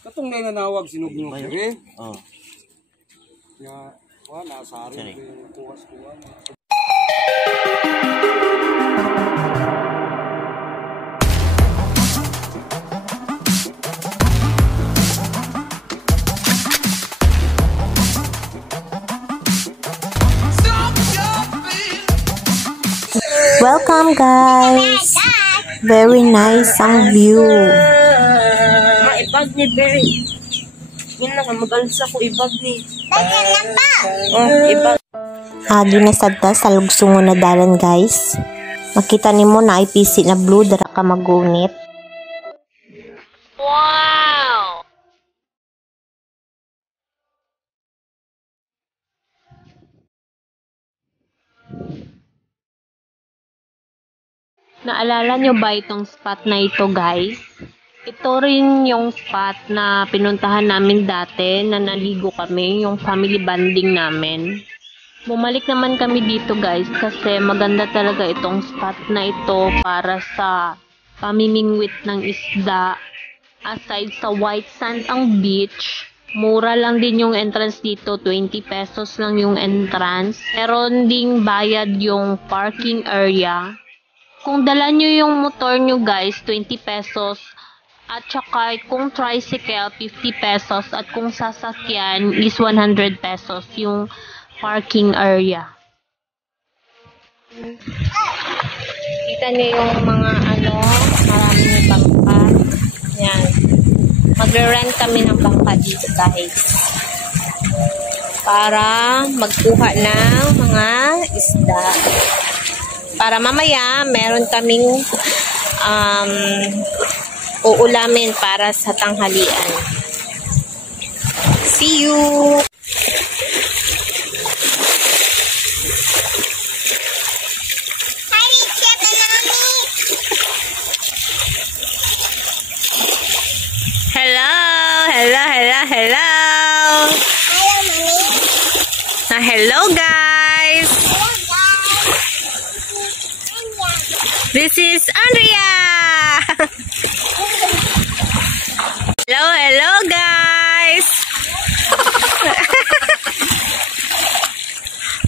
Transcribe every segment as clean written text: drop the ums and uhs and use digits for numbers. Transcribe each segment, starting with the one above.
Katong na nanawag sinugno kere. Oh. Nga, wala sari yung kuwas-kuwan. Welcome guys! Very nice ang view. Maibag ni Berry. Yun lang, magalsa ko ibag ni. Ibag. Agi na sadta sa lugsungon na dalan guys. Makita nimo na IPC na blue dara ka magunit. Wow! Naalala nyo ba itong spot na ito guys? Ito rin yung spot na pinuntahan namin dati na naligo kami, yung family bonding namin. Bumalik naman kami dito guys kasi maganda talaga itong spot na ito para sa pamimingwit ng isda. Aside sa white sand ang beach, mura lang din yung entrance dito, 20 pesos lang yung entrance. Meron ding bayad yung parking area. Kung dala nyo yung motor nyo guys, 20 pesos. At saka kung tricycle, 50 pesos. At kung sasakyan is 100 pesos yung parking area. Kita nyo yung mga maraming bangka. Yan. Magre-rent kami ng bangka dito guys. Para magkuha ng mga isda. Para mamaya, meron kaming uulamin para sa tanghalian. See you! Hello! Hello, hello, hello! Hello, Mami! Hello, guys! This is Andrea! Hello, hello guys!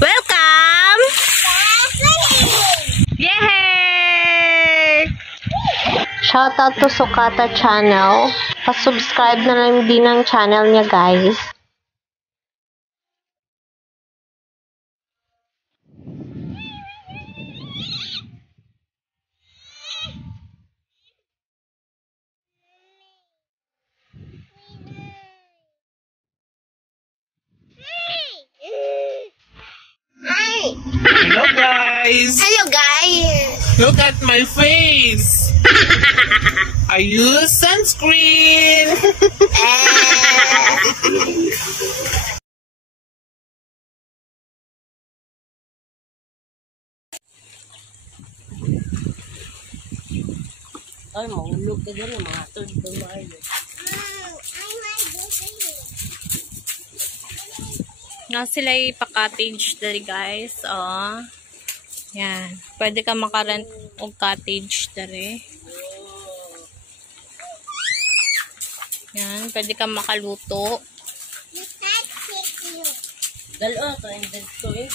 Welcome! Yay! Shoutout to Sukata channel. Pa-subscribe na lang din ang channel niya guys. Hello guys! Hello guys! Look at my face! I use sunscreen! Ay, mahulog ka dyan. Mga third bumayo. Nga sila pa-cottage dali guys. Oh. Yan. Pwede ka makarent og cottage dali. Yan. Pwede ka makaluto. Dalo ka yung dito eh.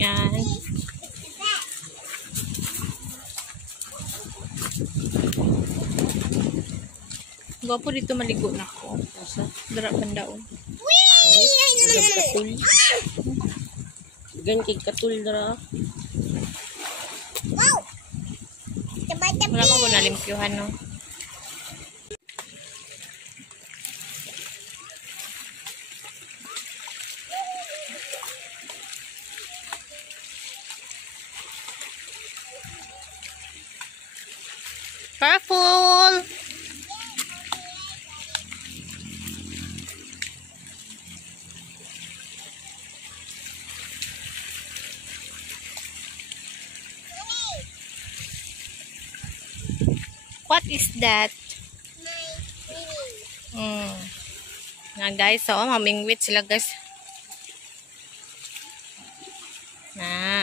Yan. Gwapo dito maligo na ako. Dara pandaon. Katul. Gan kay katul dara. Wala ko nalimpyuhan no. Careful! What is that? Na guys, so mamingwit sila guys. Na.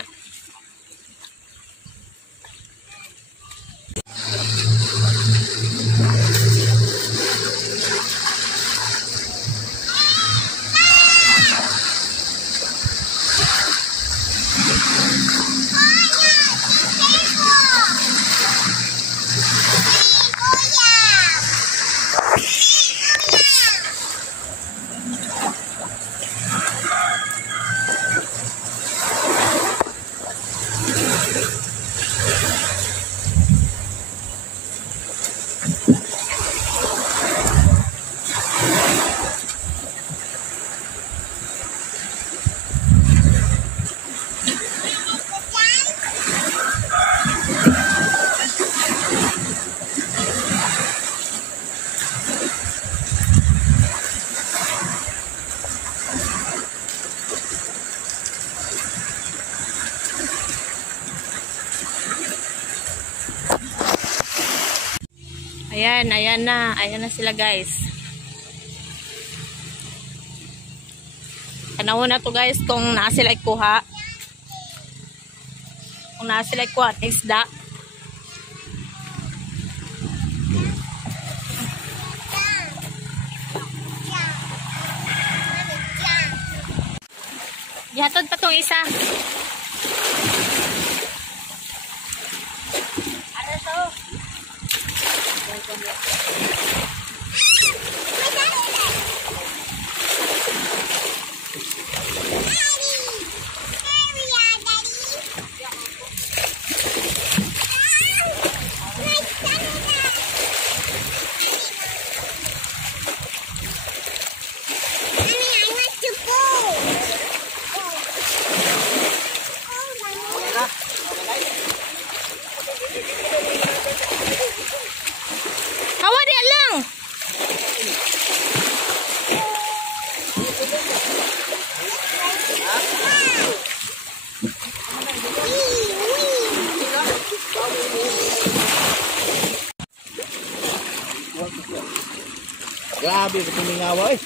Ayan, ayan na. Ayan na sila guys. Panahon na to guys kung naa sila ikuha. Kung naa sila ikuha, isda. Ihatod pa tong isa. Ano to? Hawa dia lang. Grabe, betul mingawa eh.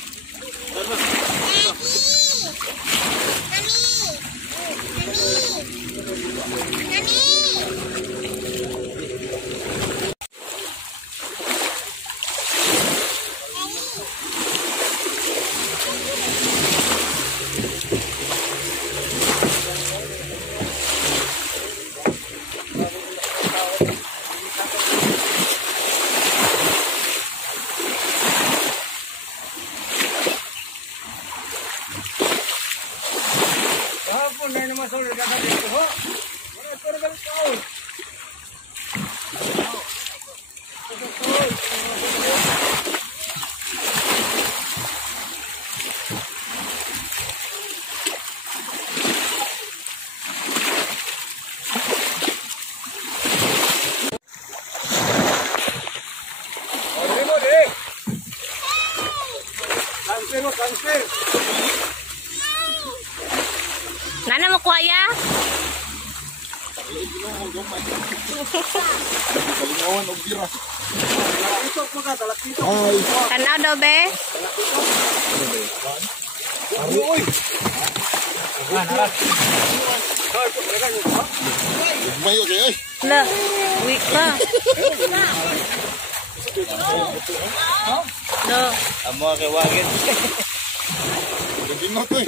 Kahapon na naman sa ulit kata dito ho. Wala pero galit ka oh. Transfer. Nana mo kuha ya? Ay, Tanaw daw be? mayo kayo eh. La, weak ka. No. Amo kay wagin. Hindi mo to eh.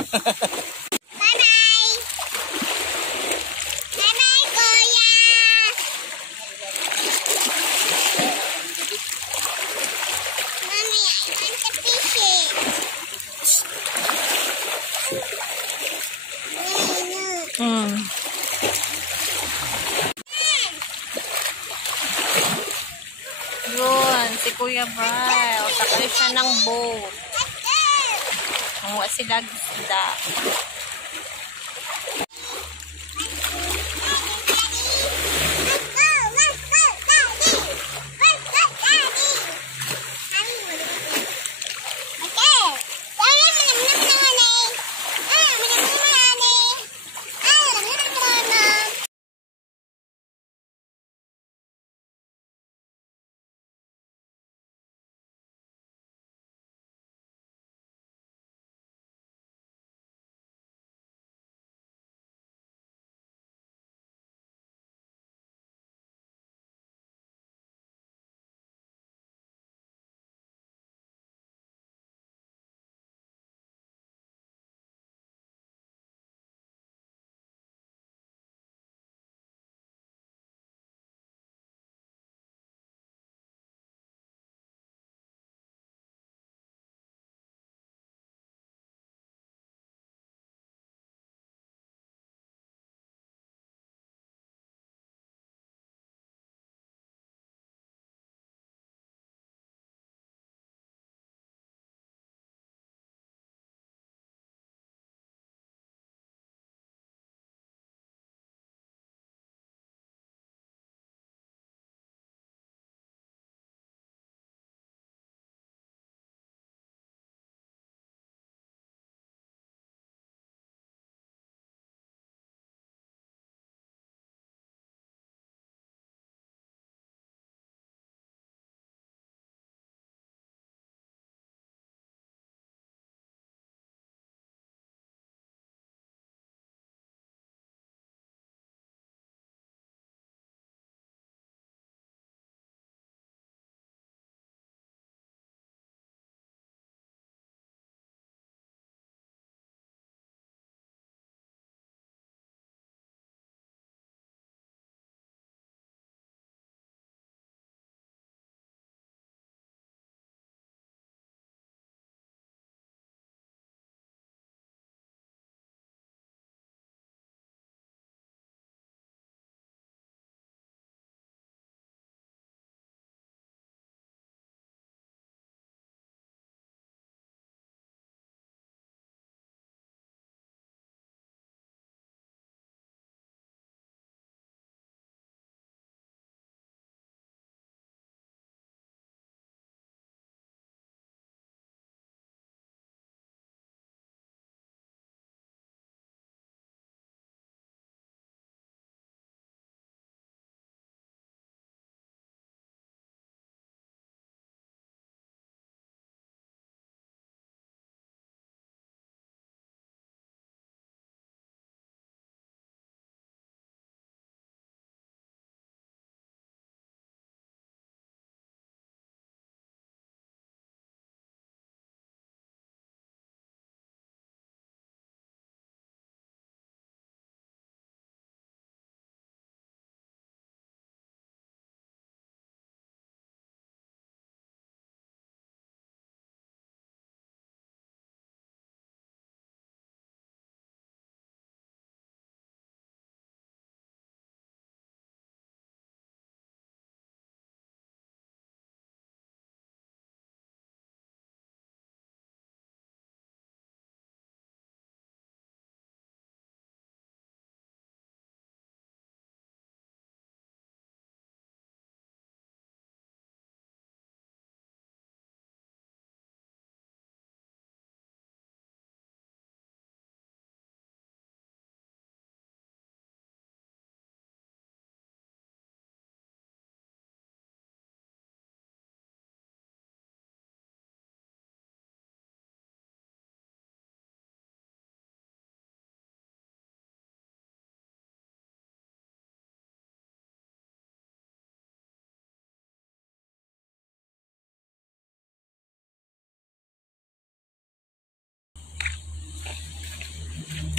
Yun, si Kuya Bral. Sakay siya ng boat. Ang sila isda.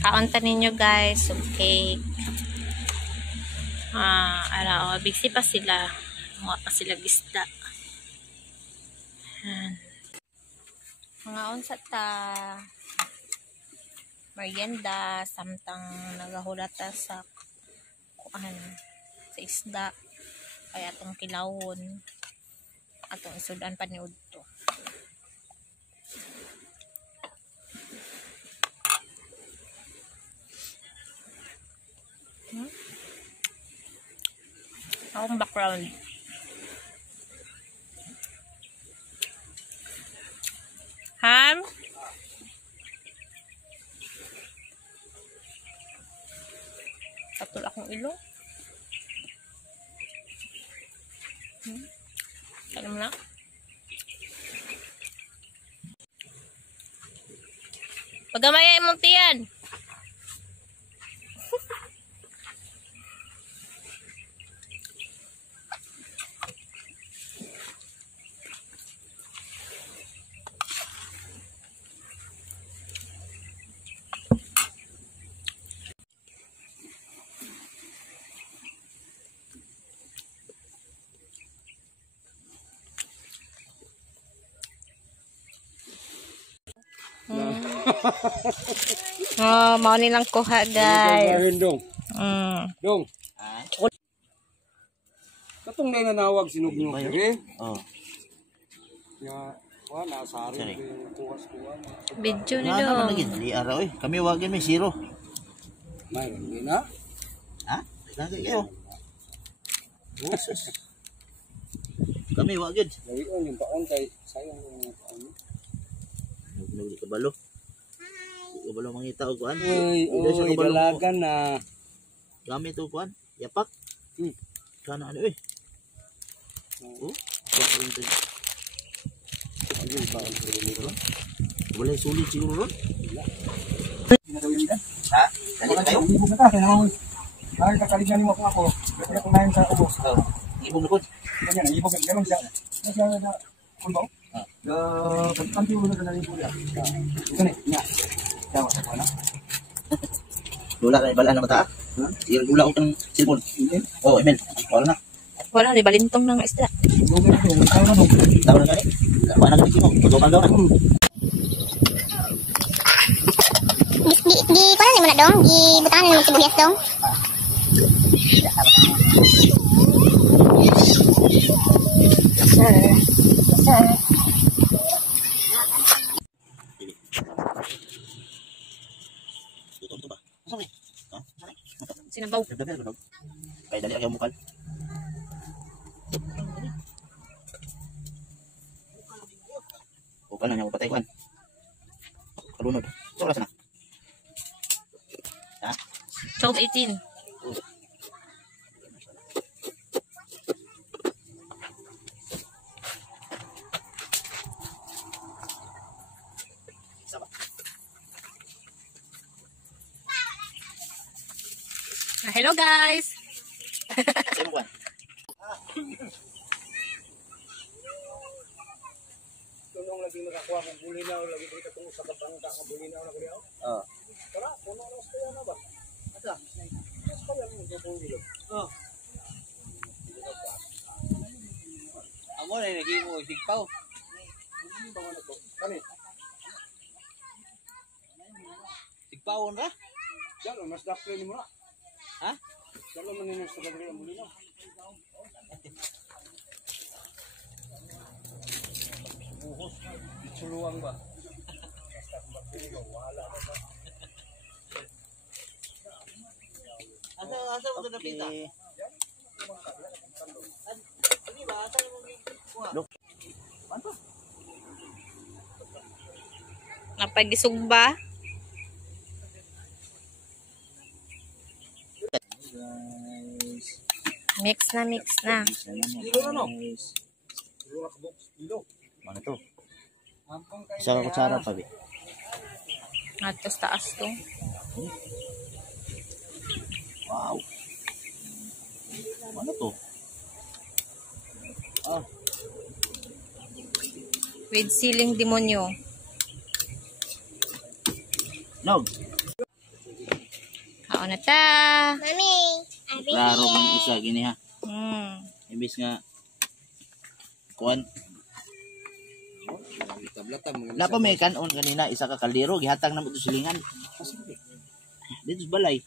Kaunta ninyo guys, okay. Busy pa sila. Mga pa sila gisda. Mga unsa ta merienda samtang nagahulata sa kuan sa isda kaya atong kilawon atong isudan pa ni udto. Akong background. Ham? Patol akong ilong. Ano mo na? Pagamaya imong tiyan. Mau nilang kuha guys. Dong. Dong. Katong na nanawag sinugno kere. Ya, wala sari kuwas-kuwa. Video ni Ano dong. lagi? Di araw eh. Kami wagin may zero. May na. Ha? Lagi kayo. Kami wagin. Lawion yung taon kay sayang yung taon. Nagli kabalo. Kabalo mangita og kuan. Uy, dalagan na. Gamit og kuan. Yapak. Kana ano eh. Oh. Wala sulit siguro ron. Ha? Dali kayo. Ibog na ka na. Ay kakaligan mo ako. Kaya kumain sa ubos. Ibog na ko. Kanya na ibog ganun siya. Siya na kulbo. Pagkanti mo na dali po ya. Kani nya. Tawa wala. Dula kay balaan na mata. Sige dula og tang cellphone. Oh, email. Wala na. Wala ni balintong ng isda. Tawo na gani. Wala na gani mo. Tutukan daw na. Di kuan mo na dong, di butahan mo sibuyas dong. Tutukan ba? Sorry. Ha? Sinabaw. Kay dali ang mukal. Bukan na patay kuan. Kalunod. So oras na. Ha? 12:18. Hello guys. Sino kuan? Tunong lagi makakuha ng bulinaw lagi dito tunggu sa kapangka ng bulinaw na kuliaw. Tara, kuno na sa na ba? Asa? Sa yan mo sa bulinaw. Amo na lagi mo sigpaw. Kani, Sigpawon ra? jalo mas dakle ni mo na. Ha? Jalo man ni sa dali ang bulinaw. Chuluang ba? Asa mo to napita? Napagisugba. Mix na. Mana to? Isa ka kutsara pa bi. Atos taas to. Wow. Mana to? With siling demonyo. Nog. Mao na ta. Mami, Klaro man isa gini ha. Imbis nga kuan. Wala pa may kanon kanina isa ka kaldero gihatag na mo to silingan. Dito sa balay.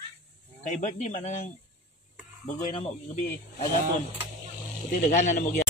Kay birthday man nang bagoy na mo gabi ay gapon. Puti dagana na mo giya.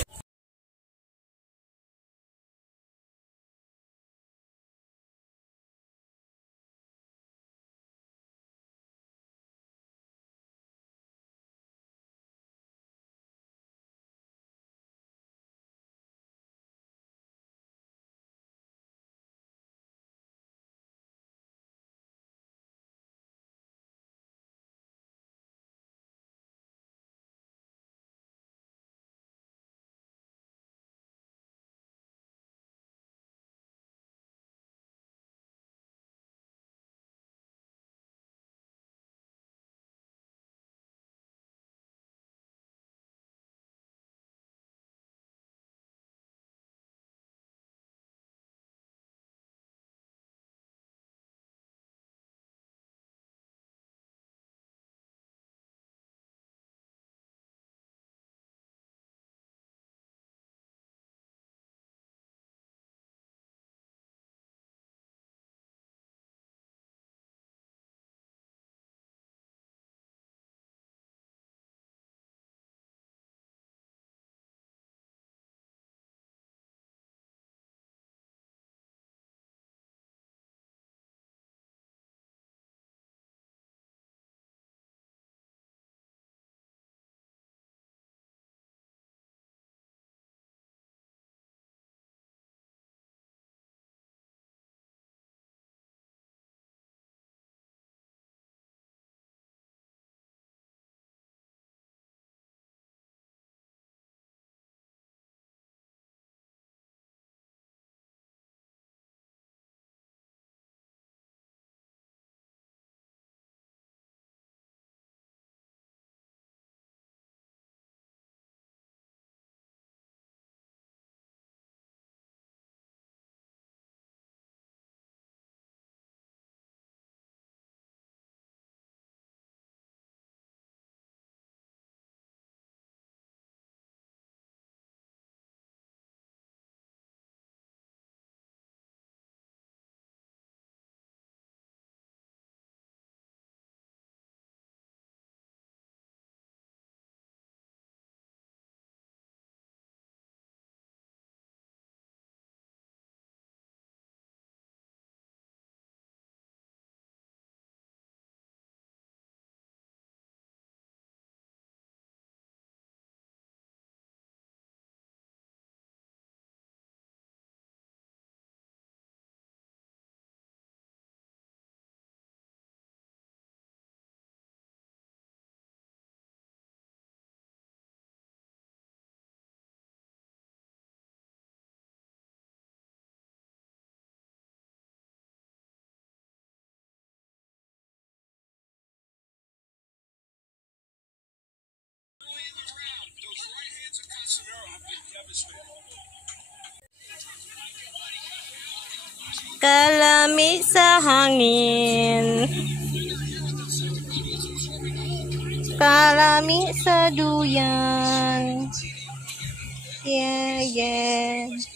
Kalami sa hangin, kalami sa duyan. Yeah, yeah.